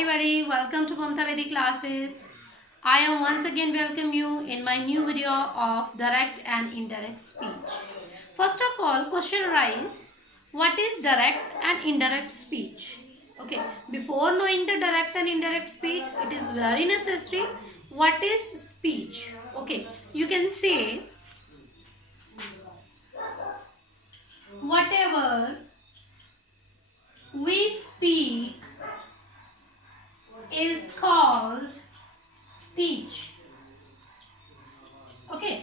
everybody, welcome to Mamta Vedic classes. I am once again welcome you in my new video of direct and indirect speech. First of all, question arise, what is direct and indirect speech? Okay, before knowing the direct and indirect speech, it is very necessary what is speech. Okay, you can say whatever we speak is called speech. Okay,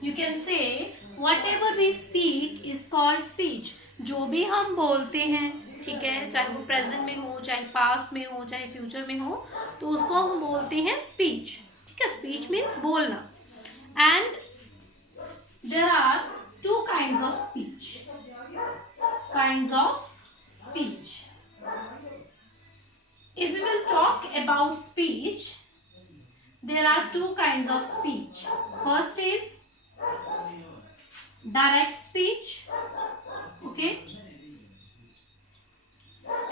you can say whatever we speak is called speech. जो भी हम बोलते हैं, ठीक है, चाहे वो present में हो, चाहे पास्ट में हो, चाहे फ्यूचर में हो, तो उसको हम बोलते हैं स्पीच. ठीक है, स्पीच मीन्स बोलना. And there are two kinds of speech. Kinds of speech. If we will talk about speech, there are two kinds of speech. First is direct speech, okay,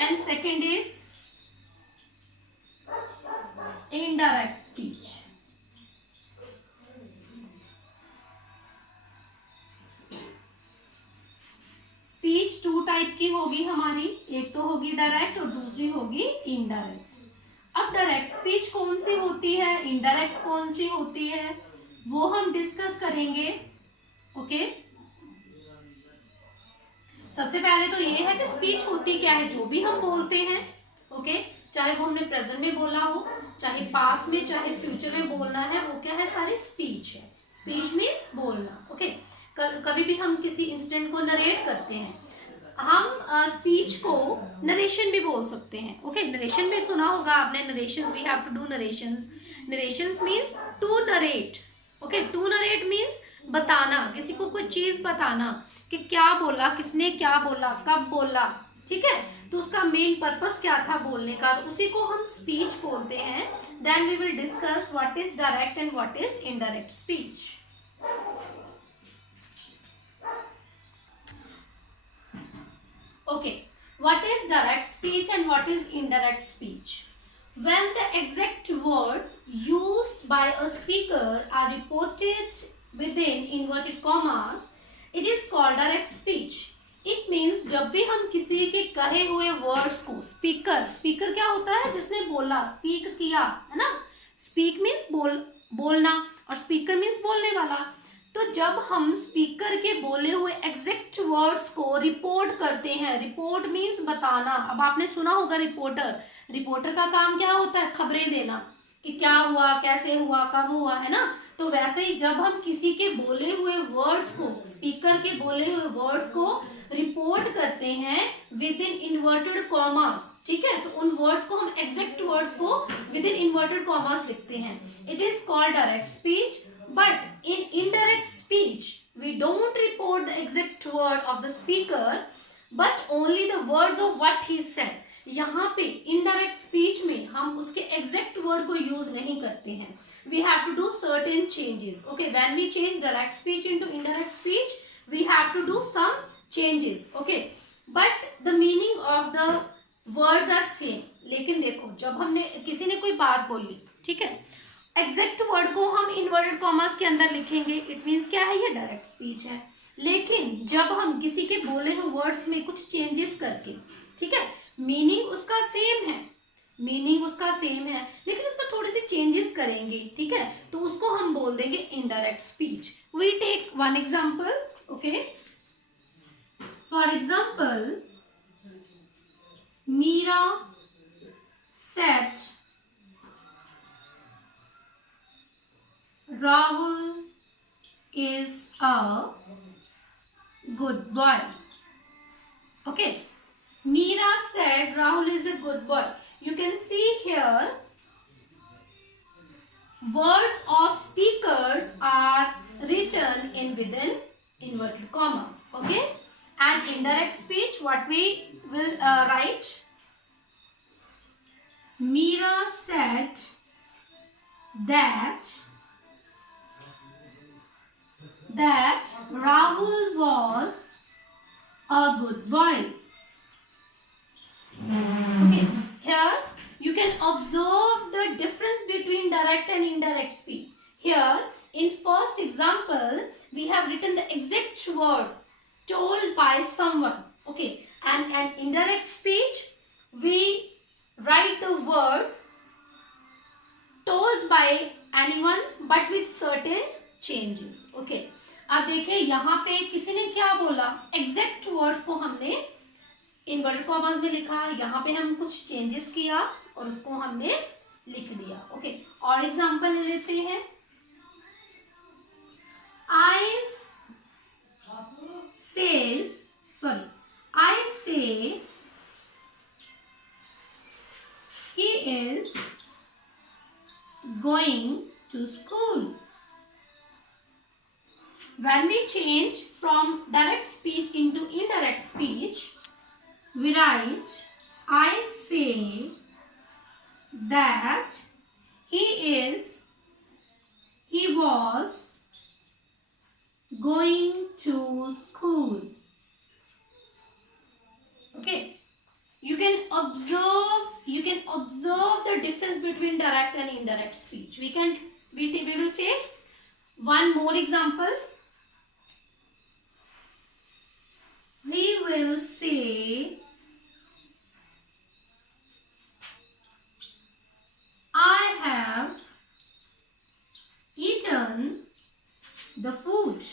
and second is indirect speech. Speech two type की होगी हमारी, एक तो होगी direct और दूसरी होगी indirect. अब डायरेक्ट स्पीच कौन सी होती है, इनडायरेक्ट कौन सी होती है, वो हम डिस्कस करेंगे. ओके, सबसे पहले तो ये है कि स्पीच होती क्या है, जो भी हम बोलते हैं. ओके, चाहे वो हमने प्रेजेंट में बोला हो, चाहे पास्ट में, चाहे फ्यूचर में बोलना है, वो क्या है, सारी स्पीच है. स्पीच मीन्स बोलना. ओके, कभी भी हम किसी इंसिडेंट को नरेट करते हैं, हम स्पीच को नरेशन भी बोल सकते हैं. ओके, नरेशन में सुना होगा आपने, narrations, we have to do narrations. Narrations means to narrate. Okay, to narrate means बताना, किसी को कोई चीज बताना कि क्या बोला, किसने क्या बोला, कब बोला. ठीक है, तो उसका मेन पर्पस क्या था बोलने का, तो उसी को हम स्पीच बोलते हैं. Then we will discuss what is direct and what is indirect speech. Okay, what is direct speech and what is indirect speech? When the exact words used by a speaker are reported within inverted commas, it is called direct speech. It means जब भी हम किसी के कहे हुए words को, speaker क्या होता है, जिसने बोला, स्पीक किया, है ना. स्पीक मीन्स बोलना और स्पीकर मीन्स बोलने वाला. तो जब हम स्पीकर के बोले हुए एग्जैक्ट वर्ड्स को रिपोर्ट करते हैं, रिपोर्ट मीन्स बताना. अब आपने सुना होगा रिपोर्टर का काम क्या होता है, खबरें देना कि क्या हुआ, कैसे हुआ, कब हुआ, है ना. तो वैसे ही जब हम किसी के बोले हुए वर्ड्स को, स्पीकर के बोले हुए वर्ड्स को रिपोर्ट करते हैं विद इन इन्वर्टेड कॉमास, ठीक है, तो उन वर्ड्स को हम एग्जैक्ट वर्ड्स को विद इन इन्वर्टेड कॉमास लिखते हैं. It is called direct speech. But in indirect speech, we don't report the exact word of the speaker, but only the words of what he said. यहाँ पे indirect speech में हम उसके exact word को use नहीं करते हैं. We have to do certain changes. Okay, when we change direct speech into indirect speech, we have to do some changes. Okay, but the meaning of the words are same. लेकिन देखो, जब हमने किसी ने कोई बात बोली, ठीक है, एग्जैक्ट वर्ड को हम इन्वर्टेड कॉमास के अंदर लिखेंगे, इट मीन्स क्या है, ये डायरेक्ट स्पीच है. लेकिन जब हम किसी के बोले हुए वर्ड्स में कुछ चेंजेस करके, ठीक है, मीनिंग उसका सेम है, लेकिन उसमें थोड़ी सी चेंजेस करेंगे, ठीक है, तो उसको हम बोल देंगे indirect speech. We take one example. Okay, for example, Meera said Rahul is a good boy. Okay, Meera said Rahul is a good boy. You can see here words of speakers are written in within inverted commas. Okay, and indirect speech, what we will write, Meera said that Rahul was a good boy. Okay, here you can observe the difference between direct and indirect speech. Here, in first example, we have written the exact word told by someone. Okay, and an indirect speech, we write the words told by anyone but with certain changes. Okay, अब देखिए यहाँ पे किसी ने क्या बोला, exact words को हमने इन्वर्टेड कॉमास में लिखा, यहाँ पे हम कुछ चेंजेस किया और उसको हमने लिख दिया. ओके, और एग्जांपल ले लेते हैं. I say he is going to school. When we change from direct speech into indirect speech, we write I say that he was going to school. Okay, you can observe the difference between direct and indirect speech. We will take one more example. We will say I have eaten the food.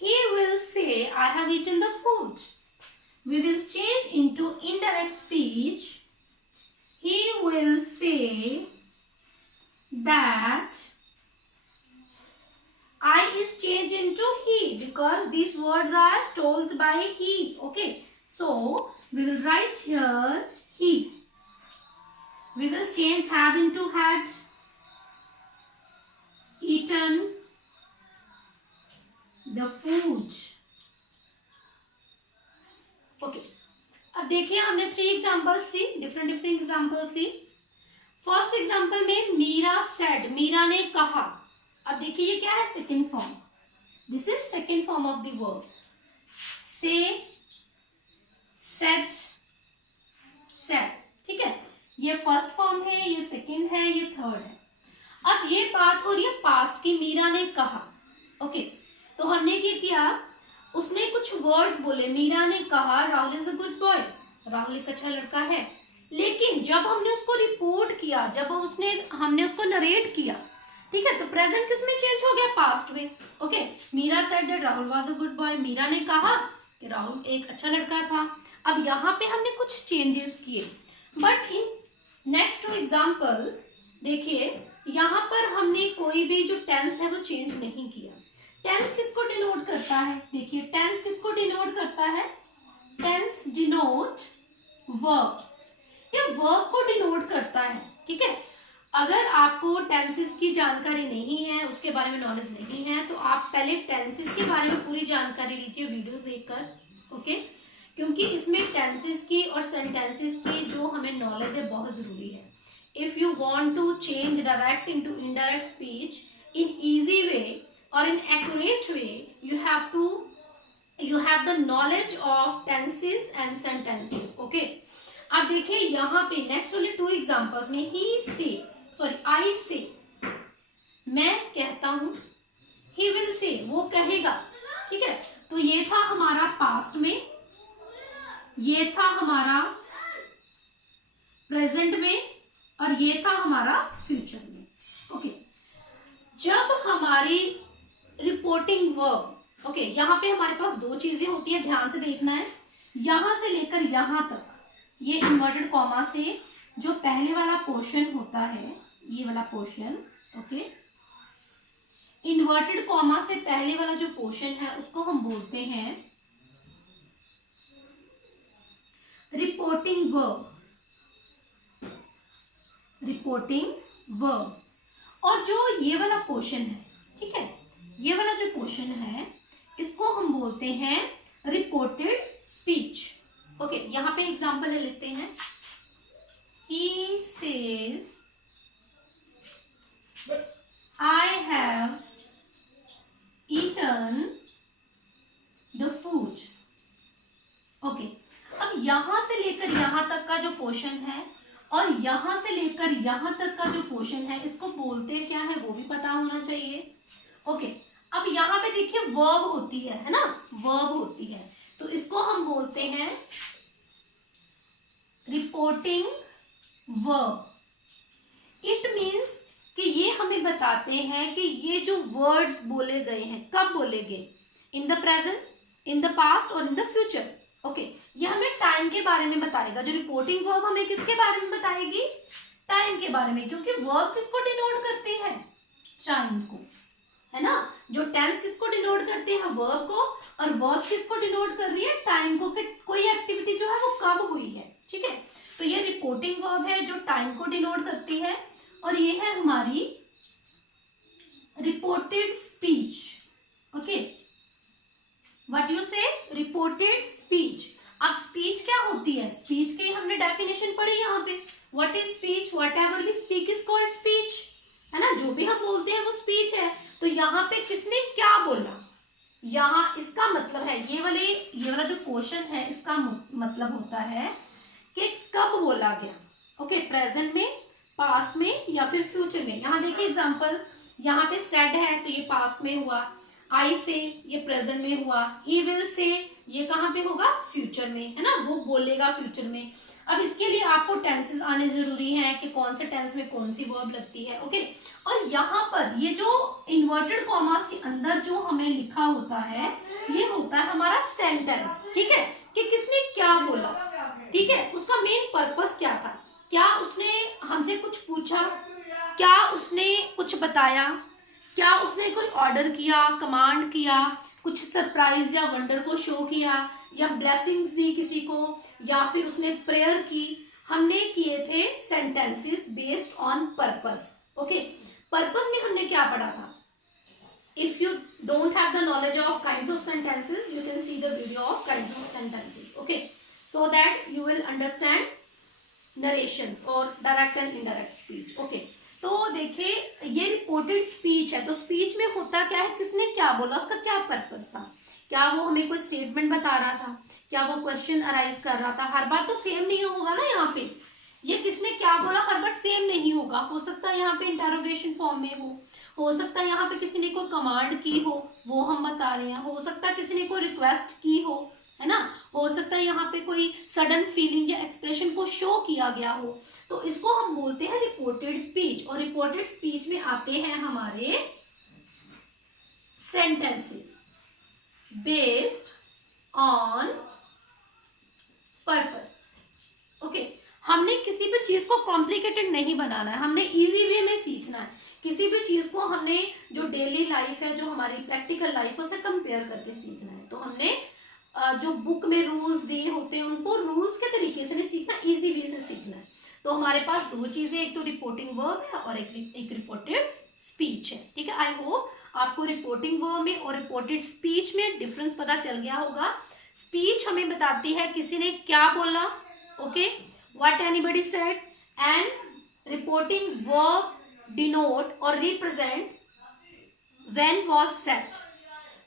He will say I have eaten the food. We will change into indirect speech. He will say that I is changed into he because these words are told by he. Okay, so we will write here he. We will change have into had. Eaten the food. Okay, अब देखिए हमने 3 examples ली, different examples ली. First example में Meera said, Meera ने कहा. अब देखिए ये क्या है, second form. This is second form of the verb. से, सेड, सेड. ठीक है, ये फर्स्ट फॉर्म है, ये सेकंड है, ये थर्ड है. अब ये बात हो रही है पास्ट की, मीरा ने कहा. ओके, तो हमने क्या किया, उसने कुछ वर्ड्स बोले. मीरा ने कहा Rahul is a good boy, Rahul एक अच्छा लड़का है. लेकिन जब हमने उसको रिपोर्ट किया, जब हमने उसको नरेट किया, ठीक है, तो प्रेजेंट किस में चेंज हो गया, पास्ट में. Okay, Meera said that Rahul was a good boy. Meera ने कहा कि राहुल एक अच्छा लड़का था. अब यहाँ पे हमने कुछ चेंजेस किए, बट इन नेक्स्ट 2 एग्जाम्पल्स देखिए यहाँ पर हमने कोई भी जो टेंस है वो चेंज नहीं किया. टेंस किसको डिनोट करता है, देखिए टेंस किसको डिनोट करता है, टेंस डिनोट वर्ब. ये वर्ब को डिनोट करता है. ठीक है, अगर आपको टेंसेस की जानकारी नहीं है, उसके बारे में नॉलेज नहीं है, तो आप पहले टेंसेस के बारे में पूरी जानकारी लीजिए वीडियोस देखकर. ओके, क्योंकि इसमें टेंसेस की और सेंटेंसेस की जो हमें नॉलेज है बहुत जरूरी है. If you want to change direct into indirect speech in easy way or in accurate way, you have the knowledge of tenses and sentences. Okay, अब देखिए यहाँ पे नेक्स्ट वाले 2 एग्जांपल्स में I say, मैं कहता हूँ. he will say, वो कहेगा. ठीक है, तो ये था हमारा पास्ट में, ये था हमारा प्रेजेंट में, और ये था हमारा फ्यूचर में. ओके, जब हमारी रिपोर्टिंग वर्ब, ओके, यहाँ पे हमारे पास 2 चीजें होती है, ध्यान से देखना है. यहां से लेकर यहां तक, ये इन्वर्टेड कॉमा से जो पहले वाला पोर्शन होता है, ये वाला पोर्शन. ओके, इन्वर्टेड कॉमा से पहले वाला जो पोर्शन है उसको हम बोलते हैं रिपोर्टिंग वर्ब. Reporting verb. और जो ये वाला पोर्शन है, ठीक है, ये वाला जो पोर्शन है इसको हम बोलते हैं रिपोर्टेड स्पीच. ओके, यहाँ पे एग्जांपल ले लेते हैं. He says I have eaten the food. Okay, अब यहां से लेकर यहां तक का जो पोर्शन है और यहां से लेकर यहां तक का जो पोर्शन है, इसको बोलते क्या है वो भी पता होना चाहिए। ओके, अब यहाँ पे देखिए वर्ब होती है ना, वर्ब होती है, तो इसको हम बोलते हैं रिपोर्टिंग वर्ब। इट मीन्स कि ये हमें बताते हैं कि ये जो वर्ड्स बोले गए हैं कब बोले गए, in the present, in the past और इन द फ्यूचर। ओके, ये हमें टाइम के बारे में बताएगा। जो रिपोर्टिंग वर्ब हमें किसके बारे में बताएगी, टाइम के बारे में, क्योंकि वर्ब किसको डिनोट करती है, टाइम को, है ना। जो टेंस किसको डिनोट करते हैं, वर्ब को, और वर्ब किसको डिनोट कर रही है, टाइम को, कि कोई एक्टिविटी जो है वो कब हुई है। ठीक है, तो ये रिपोर्टिंग वर्ब है जो टाइम को डिनोट करती है, और ये है हमारी reported speech. Okay, what you से, रिपोर्टेड स्पीच। अब स्पीच क्या होती है, स्पीच की हमने डेफिनेशन पढ़ी यहाँ पे, what is speech, whatever we speak is called speech, है ना। जो भी हम बोलते हैं वो स्पीच है। तो यहाँ पे किसने क्या बोला, यहाँ इसका मतलब है ये वाला जो क्वेश्चन है, इसका मतलब होता है कि कब बोला गया। ओके, प्रेजेंट में, पास्ट में या फिर फ्यूचर में। यहाँ देखिए एग्जांपल, यहाँ पे सेड है तो ये पास्ट में हुआ, आई से ये प्रेजेंट में हुआ, ही विल से ये कहाँ पे होगा, फ्यूचर में, है ना, वो बोलेगा फ्यूचर में। अब इसके लिए आपको टेंसेस आने जरूरी हैं कि कौन से टेंस में कौन सी वर्ब लगती है। ओके, और यहाँ पर ये जो इन्वर्टेड कॉमास के अंदर जो हमें लिखा होता है, ये होता है हमारा सेंटेंस। ठीक है, कि किसने क्या बोला, ठीक है, उसका मेन पर्पस क्या था, क्या उसने हमसे कुछ पूछा, क्या उसने कुछ बताया, क्या उसने कोई ऑर्डर किया, कमांड किया, कुछ सरप्राइज या वंडर को शो किया, या ब्लेसिंग्स दी किसी को, या फिर उसने प्रेयर की। हमने किए थे sentences based on purpose. Okay, purpose में हमने क्या पढ़ा था, if you don't have the knowledge of kinds of sentences, you can see the video of kinds of sentences, okay, so that you will understand narrations or direct and indirect speech. okay, तो देखिए ये reported speech है, तो speech में होता क्या है, किसने क्या बोला, उसका क्या पर्पस था, क्या वो हमें कोई स्टेटमेंट बता रहा था, क्या वो क्वेश्चन अराइज कर रहा था। हर बार तो सेम नहीं होगा ना, यहाँ पे ये किसने क्या बोला हर बार सेम नहीं होगा। हो सकता है यहाँ पे इंटरोगेशन फॉर्म में हो सकता है यहाँ पे किसी ने कोई कमांड की हो, वो हम बता रहे हैं, हो सकता है किसी ने कोई रिक्वेस्ट की हो, है ना, हो सकता है यहाँ पे कोई सडन फीलिंग या एक्सप्रेशन को शो किया गया हो। तो इसको हम बोलते हैं रिपोर्टेड स्पीच। और रिपोर्टेड स्पीच में आते हैं हमारे sentences based on purpose. Okay, हमने किसी भी चीज को कॉम्प्लिकेटेड नहीं बनाना है, हमने इजी वे में सीखना है। किसी भी चीज को हमने जो डेली लाइफ है, जो हमारी प्रैक्टिकल लाइफ है, उससे कंपेयर करके सीखना है। तो हमने जो बुक में रूल्स दिए होते हैं उनको रूल्स के तरीके से नहीं सीखना, इजी वे से सीखना है। तो हमारे पास दो चीजें, एक तो रिपोर्टिंग वर्ब है और एक रिपोर्टेड स्पीच है। ठीक है, आई होप आपको रिपोर्टिंग वर्ब में और रिपोर्टेड स्पीच में डिफरेंस पता चल गया होगा। स्पीच हमें बताती है किसी ने क्या बोला, okay, what anybody said, and reporting verb denote or represent when was said,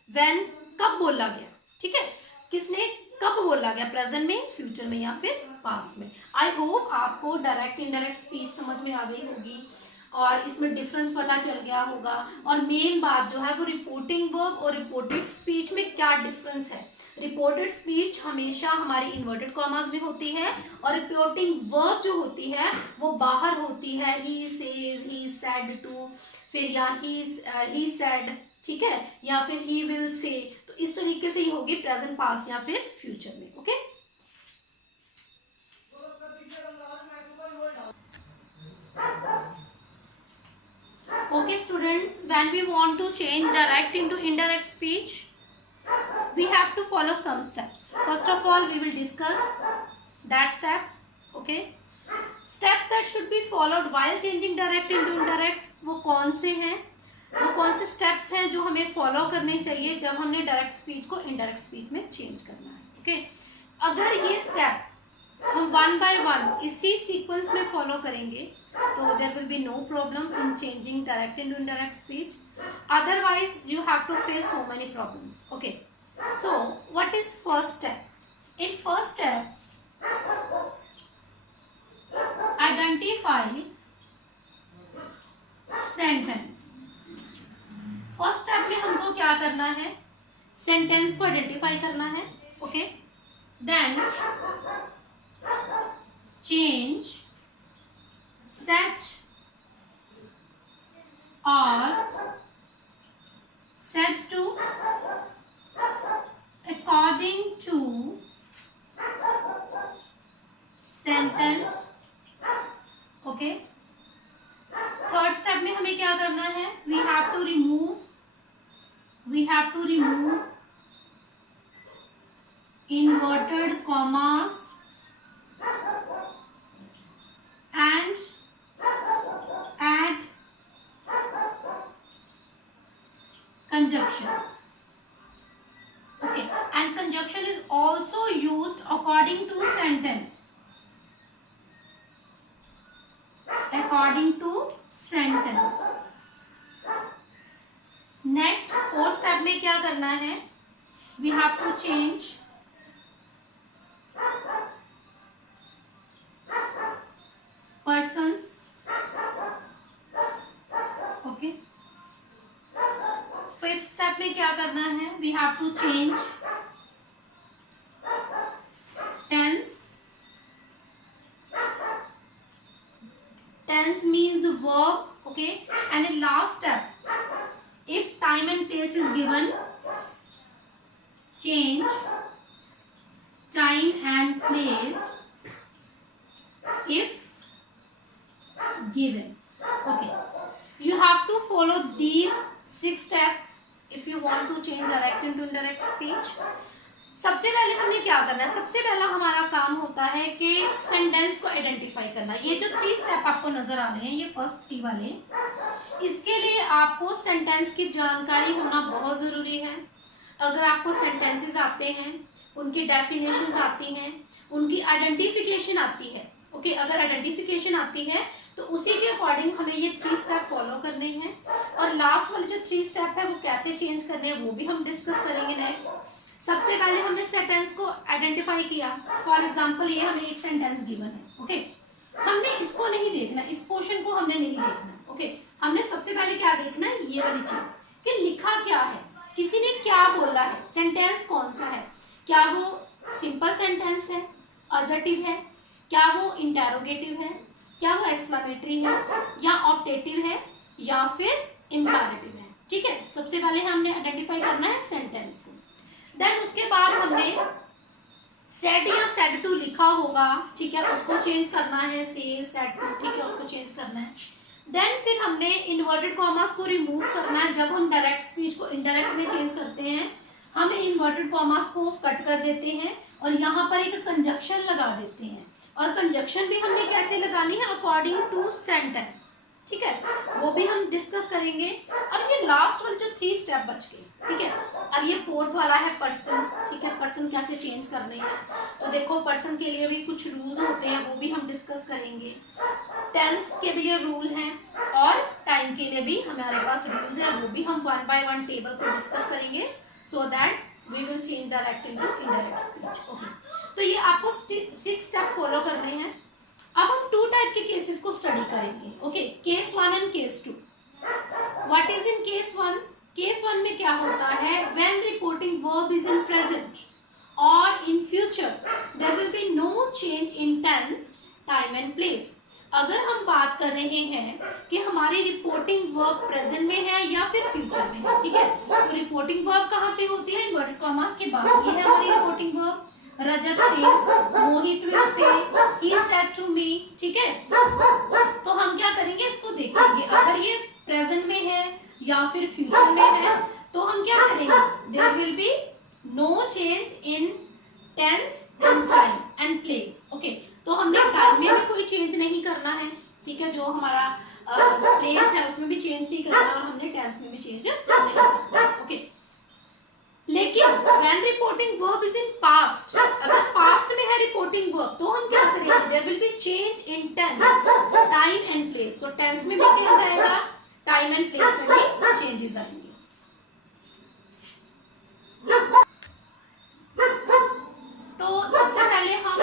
when कब बोला गया। ठीक है, किसने कब बोला गया, प्रेजेंट में, फ्यूचर में या फिर पास्ट में। आई होप आपको डायरेक्ट इनडायरेक्ट स्पीच समझ में आ गई होगी और इसमें डिफरेंस पता चल गया होगा। और मेन बात जो है वो रिपोर्टिंग वर्ब और रिपोर्टेड स्पीच में क्या डिफरेंस है। रिपोर्टेड स्पीच हमेशा हमारी इन्वर्टेड कॉमास में होती है और रिपोर्टिंग वर्ब जो होती है वो बाहर होती है, he says, he said to, फिर या ही सेड, ठीक है, या फिर ही विल से। तो इस तरीके से ही होगी प्रेजेंट, पास्ट या फिर फ्यूचर में। Okay, okay students, when we want to change direct into indirect speech, we have to follow some steps. First of all, we will discuss that step. Okay, steps that should be followed while changing direct into indirect, वो कौन से हैं, वो कौन से steps हैं जो हमें फॉलो करने चाहिए जब हमने डायरेक्ट स्पीच को इनडायरेक्ट स्पीच में चेंज करना है। ओके, अगर ये स्टेप हम वन बाय वन इसी सीक्वेंस में फॉलो करेंगे तो there will be no problem in changing direct into indirect speech, otherwise you have to face so many problems. Okay, so what is first step? In first step करना है. Okay, then change set और set to according to sentence. Okay, third step में हमें क्या करना है, we have to remove inverted commas and add conjunction. Okay, and conjunction is also used according to sentence. Next, fourth step में क्या करना है, we have to change persons. Okay, fifth step में क्या करना है, we have to change tense. Tense means verb. Okay, and in last step, if time and place is given, change time and place if given. Okay, you have to follow these 6 steps if you want to change direct into indirect speech. सबसे पहले हमने क्या करना है, सबसे पहला हमारा काम होता है कि सेंटेंस को आइडेंटिफाई करना. ये जो 3 स्टेप आपको नजर आ रहे हैं, ये फर्स्ट 3 वाले, इसके लिए आपको सेंटेंस की जानकारी होना बहुत ज़रूरी है. अगर आपको सेंटेंसेस आते हैं, उनकी डेफिनेशंस आती हैं, उनकी आइडेंटिफिकेशन आती है. ओके, अगर आइडेंटिफिकेशन आती है तो उसी के अकॉर्डिंग हमें ये 3 स्टेप फॉलो करने हैं. और लास्ट वाले जो 3 स्टेप है वो कैसे चेंज करने हैं वो भी हम डिस्कस करेंगे नेक्स्ट. सबसे पहले हमने सेंटेंस को आइडेंटिफाई किया. फॉर एग्जांपल ये हमें एक सेंटेंस गिवन है. ओके, हमने इसको नहीं देखना, इस पोर्शन को हमने नहीं देखना. ओके, हमने सबसे पहले क्या देखना है, ये वाली चीज कि लिखा क्या है, किसी ने क्या बोला है, सेंटेंस कौन सा है, क्या वो सिंपल सेंटेंस है, असर्टिव है, क्या वो इंटेरोगेटिव है, क्या वो एक्सक्लेमेटरी है, या ऑप्टेटिव है, या फिर इंपेरेटिव है. ठीक है, सबसे पहले हमने आइडेंटिफाई करना है सेंटेंस को. देन उसके बाद हमने सेड या सेड टू लिखा होगा. ठीक है, उसको चेंज करना है, से सेड टू. ठीक है, उसको चेंज करना है. देन फिर हमने इन्वर्टेड कॉमास को रिमूव करना है. जब हम डायरेक्ट स्पीच को इनडायरेक्ट में चेंज करते हैं, हम इन्वर्टेड कॉमास को कट कर देते हैं और यहाँ पर एक कंजक्शन लगा देते हैं. और कंजक्शन भी हमने कैसे लगानी है, अकॉर्डिंग टू सेंटेंस. ठीक है, वो भी हम डिस्कस करेंगे. अब ये लास्ट वाले जो 3 स्टेप बच गए. ठीक है, अब ये फोर्थ वाला है पर्सन. ठीक है, पर्सन कैसे चेंज करने हैं, तो देखो पर्सन के लिए भी कुछ रूल्स होते हैं, वो भी हम डिस्कस करेंगे. टेंस के भी ये रूल हैं और टाइम के लिए भी हमारे पास रूल्स हैं, वो भी हम 1 by 1 टेबल को डिस्कस करेंगे, so that we will change direct into indirect speech. Okay, तो ये आपको 6 स्टेप फॉलो करने हैं. अब हम 2 टाइप के केसेस को स्टडी करेंगे. Okay, case 1 and case 2. What is in case 1? Case 1 में क्या होता है, when reporting verb is in present और in future there will be no change in tense, time and place. अगर हम बात कर रहे हैं कि हमारी रिपोर्टिंग वर्ब प्रेजेंट में है या फिर फ्यूचर में है. ठीक है, तो रिपोर्टिंग वर्ब कहाँ पे होती है, इन्वर्टेड कॉमास के बाद. ये है हमारी reporting verb. Rajat says, Mohit will say, he said to me. ठीक है, तो हम क्या करेंगे, इसको देखेंगे. अगर ये प्रेजेंट में है या फिर फ्यूचर में है तो हम क्या करेंगे, there will be no change in tense and time and place. Okay, तो हमने टाइम में भी कोई चेंज नहीं करना है. ठीक है, जो हमारा प्लेस है उसमें भी चेंज नहीं करना और हमने टेंस में भी चेंज नहीं करना. ओके, लेकिन when reporting verb is in past, अगर पास्ट में है रिपोर्टिंग वर्ब तो हम क्या करेंगे, there will be change in tense, time and place. तो टेंस में भी चेंज आएगा, टाइम एंड प्लेस में भी चेंजेस आएंगे. तो सबसे पहले हम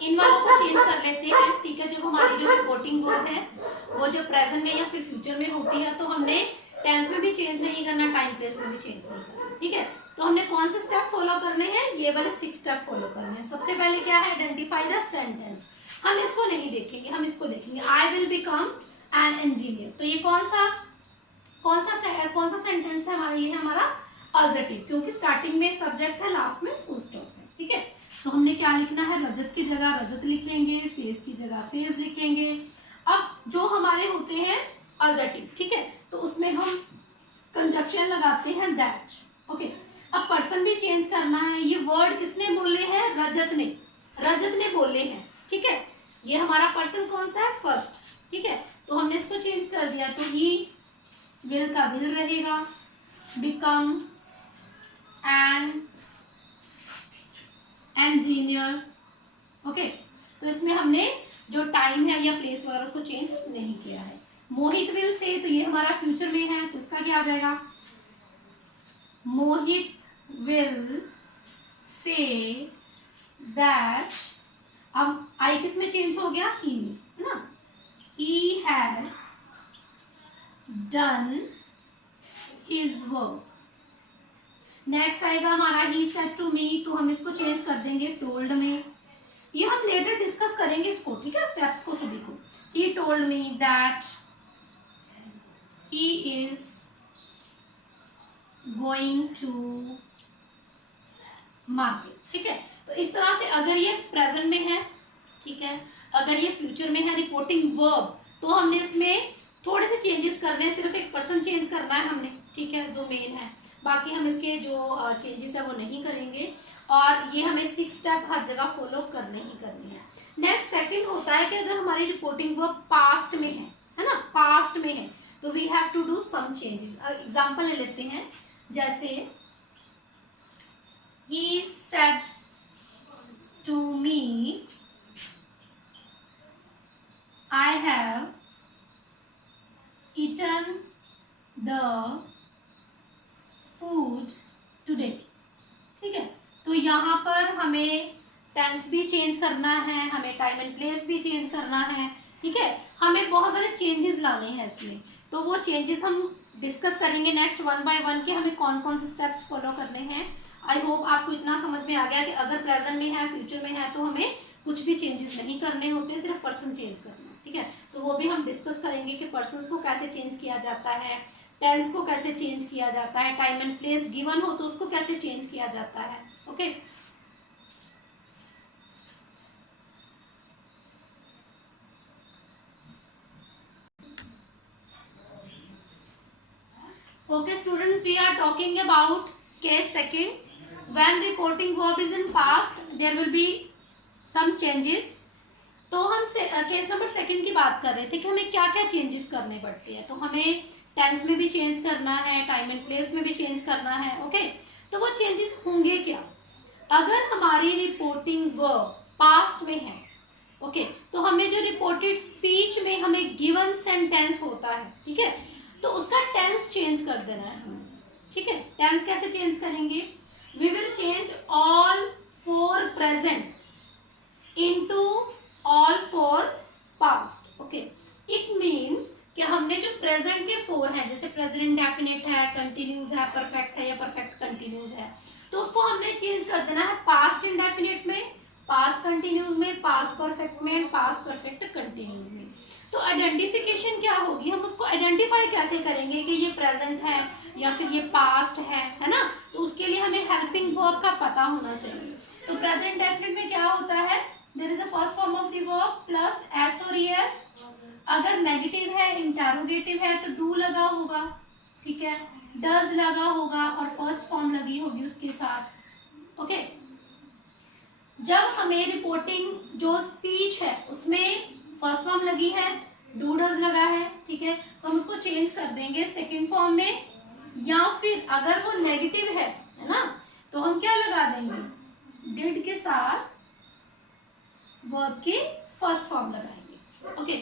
इन वालों को चेंज कर लेते हैं. ठीक है, जब हमारी जो रिपोर्टिंग वर्ब है वो जो प्रेजेंट में या फिर फ्यूचर में होती है तो हमने टेंस में भी चेंज नहीं करना, टाइम प्लेस में भी चेंज नहीं करना. ठीक है, तो हमने कौन से स्टेप फॉलो करने हैं, ये वाले 6 स्टेप फॉलो करने हैं। सबसे पहले क्या है, आइडेंटिफाई द सेंटेंस। हम इसको नहीं देखेंगे, हम इसको देखेंगे, I will become an engineer. तो ये कौन सा सेंटेंस है हमारा, ये है हमारा पॉजिटिव, क्योंकि स्टार्टिंग में सब्जेक्ट है, लास्ट में फुल स्टॉप है। ठीक है, तो हमने क्या लिखना है, रजत की जगह रजत लिखेंगे, सेज की जगह सेज लिखेंगे। अब जो हमारे होते हैं पॉजिटिव, ठीक है, तो उसमें हम कंजक्शन लगाते हैं दैट। ओके, अब पर्सन भी चेंज करना है। ये वर्ड किसने बोले हैं, रजत ने बोले हैं। ठीक है, ये हमारा पर्सन कौन सा है, फर्स्ट। ठीक है, तो हमने इसको चेंज कर दिया, तो ही विल का विल रहेगा, बिकम एन इंजीनियर। ओके, तो इसमें हमने जो टाइम है या प्लेस वगैरह को चेंज नहीं किया है। मोहित विल से, तो ये हमारा फ्यूचर में है, तो इसका क्या आ जाएगा, मोहित विल से दैट। अब आई किस में चेंज हो गया, ही में, है ना, he has done his work. Next आएगा हमारा ही सेड टू मी, तो हम इसको चेंज कर देंगे टोल्ड में। ये हम लेटर डिस्कस करेंगे इसको, ठीक है, स्टेप्स को सभी को। He told me that he is going to market. ठीक है, तो इस तरह से अगर ये प्रेजेंट में है, ठीक है, अगर ये फ्यूचर में है, रिपोर्टिंग वर्ब, तो हमने इसमें थोड़े से चेंजेस करने हैं, सिर्फ एक पर्सन चेंज करना है हमने। ठीक है, जो मेन है, बाकी हम इसके जो चेंजेस है वो नहीं करेंगे। और ये हमें 6 स्टेप हर जगह फॉलो करने ही करने हैं। नेक्स्ट सेकंड होता है कि अगर हमारी रिपोर्टिंग वर्ब पास्ट में है ना, पास्ट में है, तो we have to do some changes. Example ले लेते हैं, जैसे he said to me I have eaten the food today। ठीक है, तो यहाँ पर हमें टेंस भी चेंज करना है, हमें टाइम एंड प्लेस भी चेंज करना है। ठीक है, हमें बहुत सारे चेंजेस लाने हैं इसमें, तो वो चेंजेस हम डिस्कस करेंगे नेक्स्ट 1 बाय 1 के हमें कौन कौन से स्टेप्स फॉलो करने हैं। आई होप आपको इतना समझ में आ गया कि अगर प्रेजेंट में है, फ्यूचर में है, तो हमें कुछ भी चेंजेस नहीं करने होते, सिर्फ पर्सन चेंज करना है। ठीक है, तो वो भी हम डिस्कस करेंगे कि पर्सन्स को कैसे चेंज किया जाता है, टेंस को कैसे चेंज किया जाता है, टाइम एंड प्लेस गिवन हो तो उसको कैसे चेंज किया जाता है। Okay, okay students, we are talking about case second. When reporting verb is in past, there will be some changes. तो हम केस नंबर सेकंड की बात कर रहे थे कि हमें क्या क्या चेंजेस करने पड़ते हैं। तो हमें टेंस में भी चेंज करना है, टाइम एंड प्लेस में भी चेंज करना है। ओके, तो वो चेंजेस होंगे क्या, अगर हमारी रिपोर्टिंग वर्ब पास्ट में है, ओके, तो हमें जो रिपोर्टेड स्पीच में हमें गिवन सेंटेंस होता है, ठीक है, तो उसका टेंस चेंज कर देना है हमें। ठीक है, टेंस कैसे चेंज करेंगे, we will change all four present into all four past. Okay, it means कि हमने जो प्रेजेंट के 4 हैं, जैसे प्रेजेंट इंडेफिनिट है, कंटिन्यूस है, परफेक्ट है या परफेक्ट कंटिन्यूस है, तो उसको हमने चेंज कर देना है पास्ट इंडेफिनिट में, पास्ट कंटिन्यूस में, पास्ट परफेक्ट में, पास्ट परफेक्ट कंटिन्यूस में। तो आइडेंटिफिकेशन क्या होगी, हम उसको आइडेंटिफाई कैसे करेंगे कि ये प्रेजेंट है या फिर ये पास्ट है ना, तो उसके लिए हमें हेल्पिंग वर्ब का पता होना चाहिए। तो प्रेजेंट डेफिनेट में क्या होता है, there is a first form of the verb plus S और एस। अगर नेगेटिव है, इंटरोगेटिव है, तो डू लगा होगा, ठीक है, डज लगा होगा और फर्स्ट फॉर्म लगी होगी उसके साथ। ओके, जब हमें रिपोर्टिंग जो स्पीच है उसमें फर्स्ट फॉर्म लगी है, डू डज लगा है, ठीक है, तो हम उसको चेंज कर देंगे सेकंड फॉर्म में, या फिर अगर वो नेगेटिव है ना, तो हम क्या लगा देंगे, डिड के साथ वर्ब के फर्स्ट फॉर्म लगाएंगे। ओके,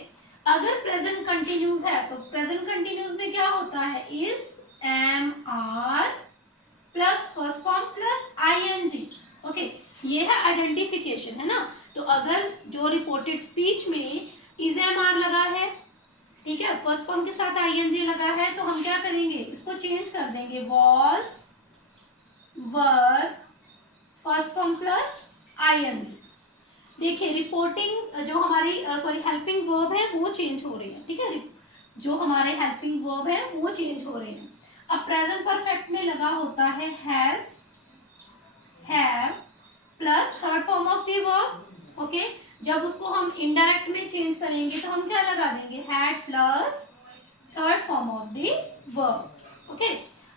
अगर प्रेजेंट कंटिन्यूस है तो प्रेजेंट कंटिन्यूस में क्या होता है, is, am, are plus first form plus ING. Okay, ये है आइडेंटिफिकेशन, है ना। तो अगर जो रिपोर्टेड स्पीच में इज, एम, आर लगा है, ठीक है, फर्स्ट फॉर्म के साथ आईएनजी लगा है, तो हम क्या करेंगे, इसको चेंज कर देंगे, was verb first form plus ing। देखिए रिपोर्टिंग जो हमारी हेल्पिंग वर्ब है वो चेंज हो रही है, ठीक है, जो हमारे हेल्पिंग वर्ब है वो चेंज हो रहे हैं। अब प्रेजेंट परफेक्ट में लगा होता है has, have plus third form of the verb. Okay, जब उसको हम इनडायरेक्ट में चेंज करेंगे तो हम क्या लगा देंगे, had plus third form of the verb. Okay,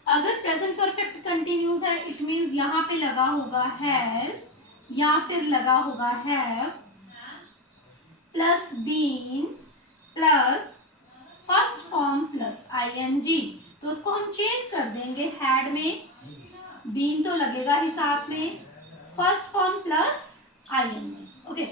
अगर प्रेजेंट परफेक्ट कंटिन्यूस है इट मींस यहाँ पे लगा होगा हैज या फिर लगा होगा have plus been plus first form plus ing। तो उसको हम चेंज कर देंगे, हैड में बीन तो लगेगा ही साथ में, first form plus ing। Okay,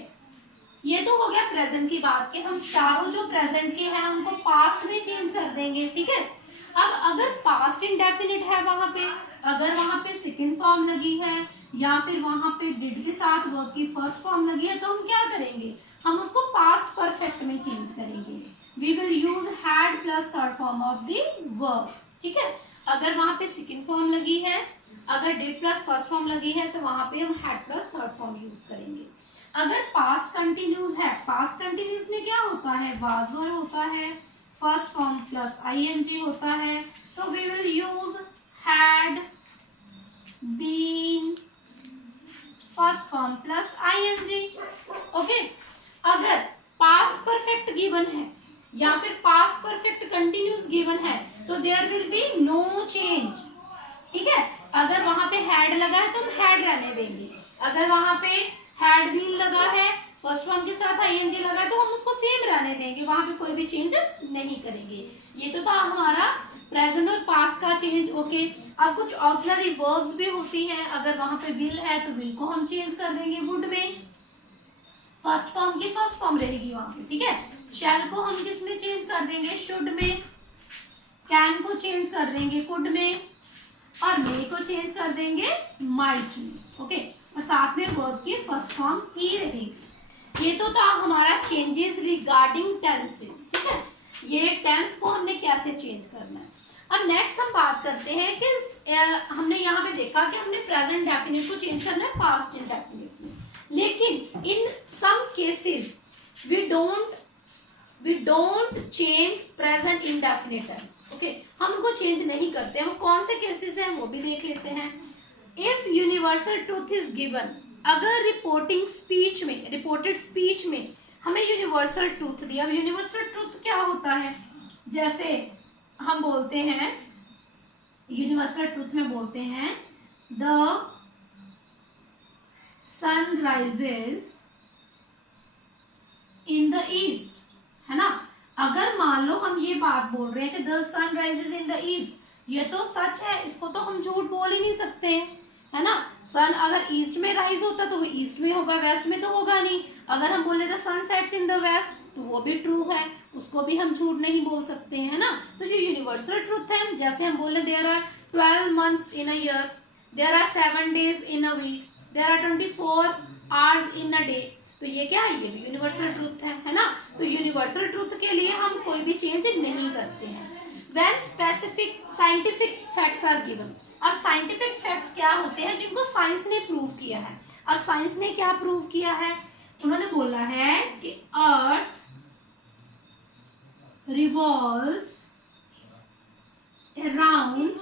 ये तो हो गया प्रेजेंट की बात के, हम चारों जो प्रेजेंट के हैं उनको पास्ट में चेंज कर देंगे, ठीक है। अब अगर पास्ट इंडेफिनिट है वहां पे, अगर वहां पे सेकंड फॉर्म लगी है या फिर वहां पे डिड के साथ वर्ब की फर्स्ट फॉर्म लगी है, तो हम क्या करेंगे, हम उसको पास्ट परफेक्ट में चेंज करेंगे। We will use had plus third form of the verb, ठीक है। अगर वहां पे सेकंड फॉर्म लगी है, अगर डिड प्लस फर्स्ट फॉर्म लगी है, तो वहां पे हम had plus third form use करेंगे। अगर पास्ट कंटिन्यूस है, पास्ट कंटिन्यूस में क्या होता है, वाज वर होता है, फर्स्ट फॉर्म प्लस ing होता है, तो we will use had been first form plus ing। Okay, अगर पास्ट परफेक्ट गिवन है या फिर पास्ट परफेक्ट कंटिन्यूस गिवन है तो there will be no change, ठीक है। अगर वहां पे हैड लगा है तो हम हैड रहने देंगे, अगर वहां पे हैड बीन लगा है फर्स्ट फॉर्म के साथ ing लगा है तो हम उसको सेम रहने देंगे, वहां पे कोई भी चेंज नहीं करेंगे। ये तो था हमारा प्रेजेंट और पास्ट का चेंज। ओके, अब कुछ ऑक्सिलरी वर्ब्स भी होती हैं, अगर वहां पे विल है तो विल को हम चेंज कर देंगे वुड में, फर्स्ट फॉर्म की फर्स्ट फॉर्म रहेगी वहां पे, ठीक है। शैल को हम किस में चेंज कर देंगे, शुड में, कैन को चेंज कर देंगे कुड में, और मे को चेंज कर देंगे माइट में। ओके, और साथ में वर्ब की फर्स्ट फॉर्म ही रहेगी। ये तो था हमारा चेंजेस रिगार्डिंग टेंसेस, ठीक है। ये टेंस को हमने कैसे चेंज करना है। अब नेक्स्ट हम बात करते हैं कि हमने यहाँ पे देखा कि हमने प्रेजेंट डेफिनिट को चेंज करना है पास्ट इंडेफिनिट में, लेकिन in some cases we don't change present indefinite tense. Okay, हम उनको चेंज नहीं करते। वो कौन से केसेस हैं वो भी देख लेते हैं। If universal truth is given, अगर रिपोर्टेड स्पीच में हमें यूनिवर्सल ट्रूथ दिया। अब यूनिवर्सल ट्रूथ क्या होता है, जैसे हम बोलते हैं यूनिवर्सल ट्रूथ में बोलते हैं the sun rises in the east, है ना। अगर मान लो हम ये बात बोल रहे हैं कि the sun rises in the east, ये तो सच है, इसको तो हम झूठ बोल ही नहीं सकते हैं, है ना। सन अगर ईस्ट में राइज होता तो वो ईस्ट में होगा, वेस्ट में तो होगा नहीं। अगर हम बोले the sun sets in the west तो वो भी ट्रू है, उसको भी हम झूठ नहीं बोल सकते हैं, है ना। तो जो यूनिवर्सल ट्रूथ है, जैसे हम बोले there are 12 months in a year, there are 7 days in a week, there are 24 hours in a day, तो ये क्या है, ये भी यूनिवर्सल ट्रूथ है ना। तो यूनिवर्सल ट्रूथ के लिए हम कोई भी चेंज नहीं करते हैं। When specific scientific facts are given, अब साइंटिफिक फैक्ट्स क्या होते हैं जिनको साइंस ने प्रूव किया है। अब साइंस ने क्या प्रूव किया है, उन्होंने बोला है कि अर्थ रिवॉल्व्स अराउंड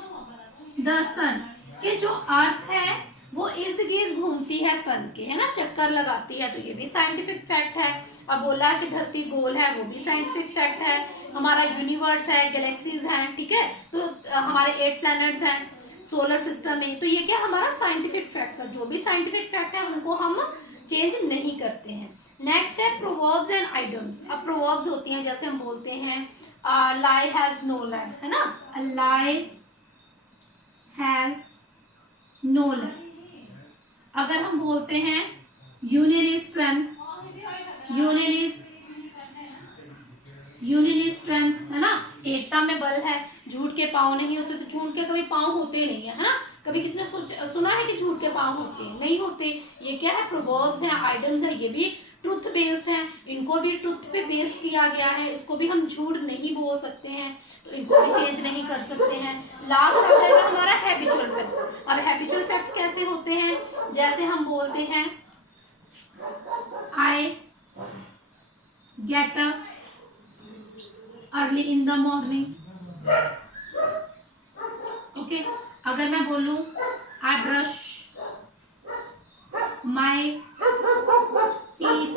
द सन, कि जो अर्थ है वो इर्द गिर्द घूमती है सन के, है ना, चक्कर लगाती है, तो ये भी साइंटिफिक फैक्ट है। अब बोला कि धरती गोल है, वो भी साइंटिफिक फैक्ट है। हमारा यूनिवर्स है, गैलेक्सीज हैं, ठीक है, तो हमारे 8 प्लैनेट्स हैं सोलर सिस्टम में, तो ये क्या हमारा साइंटिफिक फैक्ट्स है। जो भी साइंटिफिक फैक्ट है उनको हम चेंज नहीं करते हैं। नेक्स्ट है प्रोवर्ब्स एंड आइडियम्स। अब प्रोवर्ब्स होती हैं, जैसे हम बोलते हैं लाई हैज नो लेग्स, है ना, लाई हैज नो लेग्स। अगर हम बोलते हैं union is strength, union is strength, है ना, एकता में बल है, झूठ के पांव नहीं होते, तो झूठ के कभी पांव होते नहीं है ना, कभी किसी ने सुना है कि झूठ के पाँव होते हैं? नहीं होते। ये क्या है? प्रोवर्ब्स हैं, आइडम्स है, ये भी ट्रुथ बेस्ड है, इनको भी ट्रुथ पे बेस्ड किया गया है, इसको भी हम झूठ नहीं बोल सकते हैं, तो इनको भी चेंज नहीं कर सकते हैं। लास्ट आ जाएगा हमारा हैबिचुअल फैक्ट। अब हैबिचुअल फैक्ट कैसे होते हैं? जैसे हम बोलते हैं I get up early in the morning. Okay, अगर मैं बोलूं आई ब्रश माई टीथ,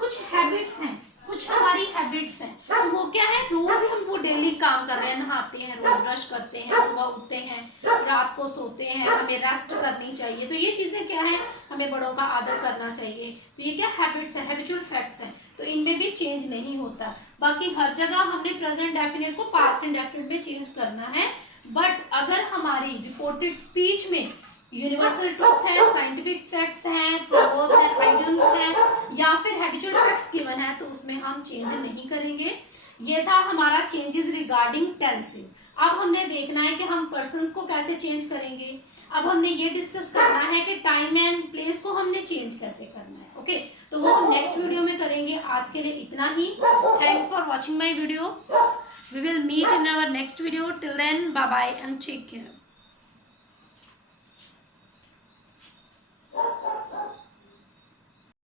कुछ हैबिट्स हैं, कुछ हमारी हैबिट्स हैं, तो वो क्या है? रोज हम वो डेली काम कर रहे हैं, नहाते हैं, रोज ब्रश करते हैं, सुबह उठते हैं, रात को सोते हैं, हमें रेस्ट करनी चाहिए। तो ये चीजें क्या है? हमें बड़ों का आदर करना चाहिए। तो ये क्या हैबिट्स है, हैबिचुअल फैक्ट्स हैं, तो इनमें भी चेंज नहीं होता। बाकी हर जगह हमने प्रेजेंट डेफिनेट को पास्ट इंडेफिनिट में चेंज करना है। बट अगर हमारी रिपोर्टेड स्पीच में यूनिवर्सल ट्रूथ है, साइंटिफिक फैक्ट्स हैं, प्रोवर्ब्स हैं, आइडम्स हैं, या फिर हैबिचुअल फैक्ट्स गिवन है, तो उसमें हम चेंज नहीं करेंगे। ये था हमारा चेंजेस रिगार्डिंग टेंसेस। अब हमने देखना है कि हम पर्सन्स को कैसे चेंज करेंगे। अब हमने ये डिस्कस करना है कि टाइम एंड प्लेस को हमने चेंज कैसे करना है। ओके, तो वो हम नेक्स्ट वीडियो में करेंगे। आज के लिए इतना ही। Thanks for watching my video. We will meet in our next video. Till then, bye bye and take care.